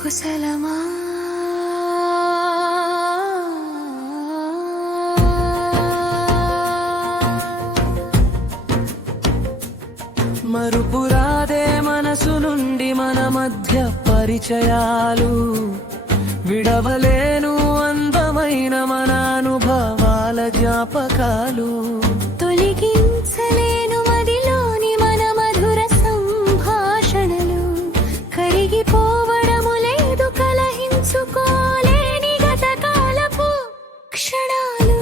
కుశలమా మరుపురాదే మనసు నుండి మన మధ్య పరిచయాలు, విడవలేను అందమైన మన అనుభవాల జ్ఞాపకాలు. తొలగించలేను మదిలోని మన మధుర సంభాషణలు, కరిగిపోవడము లేదు కలహించుకోలేని గతకాలపు క్షణాలు.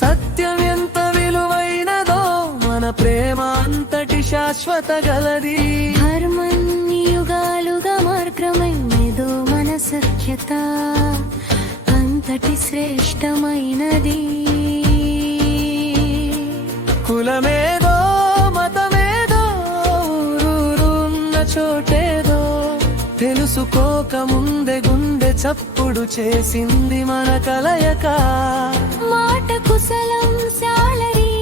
సత్యం ఎంత విలువైనదో మన ప్రేమ అంతటి శాశ్వత గలది. ధర్మం యుగాలుగా మార్గమైనదో మన సఖ్యత అంతటి శ్రేష్టమైనది. కులమేదో మతమేదో ఊరూరున్న చోటేదో తెలుసుకోక ముందే గుండె చప్పుడు చేసింది మన కలయక. మాట కుశలం సాలరి,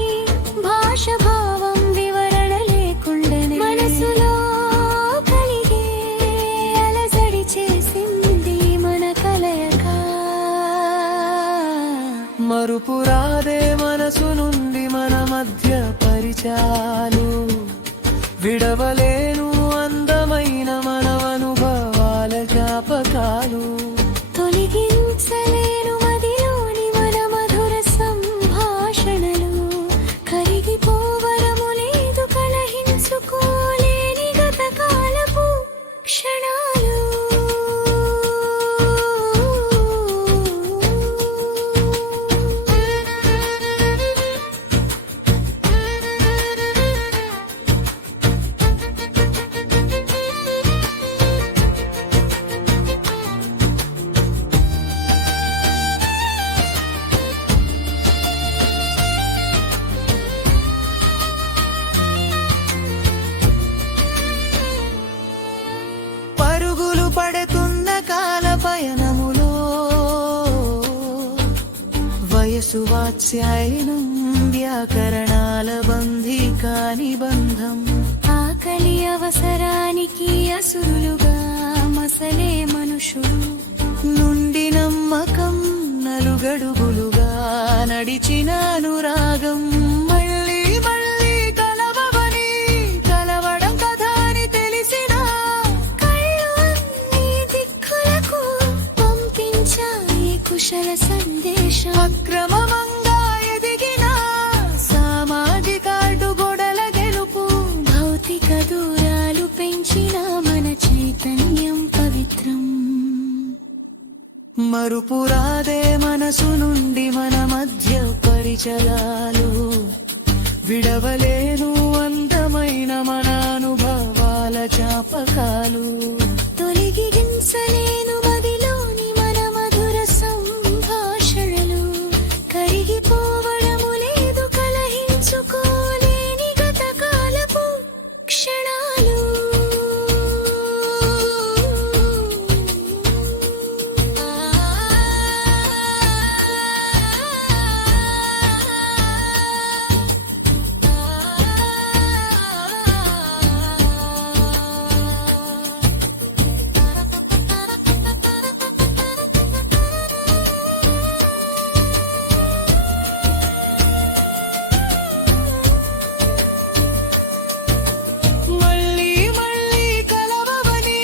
భాష భావం వివరణ లేకుండానే మనసులో కలిగే అలజడి చేసింది మన కలయక. మరుపురాదే మనసు నుండి మన మధ్య పరిచయాలు, విడవలేను అందమైన మన అనుభవాల జ్ఞాపకాలు. తొలగించలేను మదిలోని మన మధుర సంభాషణలు, కరిగిపోవడము లేదు కలహించుకోలేని గతకాలపు క్షణాలు. పరుగులు పడుతున్న కాల పయనములో వయసు వాత్స్యాయనం వ్యాకరణాల బంధీ కాని బంధం. ఆకలి అవసరానికి అసురులుగా మసలే మనుషులు నుండి నమ్మకం నలుగడుగులుగా నడిచిన అనురాగం. మళ్ళీ మళ్ళీ కలవని కలవడం కదా అని తెలిసిన కళ్ళు అన్ని దిక్కులకు పంపించాయి కుశల సందేశం. అక్రమంగా ఎదిగిన సామాజిక అడ్డుగోడల గెలుపు, భౌతిక దూరాలు పెంచిన మన చైతన్యం పవిత్రం. మరుపురాదే మనసు నుండి మన మధ్య పరిచయాలు, విడవలేను అందమైన మన అనుభవాల జ్ఞాపకాలు. తొలగించలేను మదిలోని మన మధుర సంభాషణలు, కరిగిపోవడము లేదు కలహించుకోలేని గతకాలపు క్షణాలు. మళ్ళీ మళ్ళీ కలవని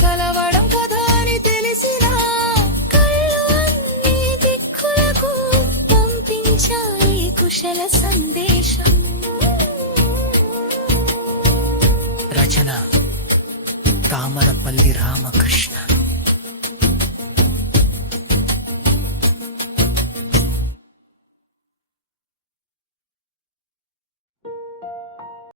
కలవడం కదా అని తెలిసిన కళ్ళు అన్ని దిక్కులకు పంపించాయి కుశల సందేశం. రచన తామరపల్లి రామకృష్ణ.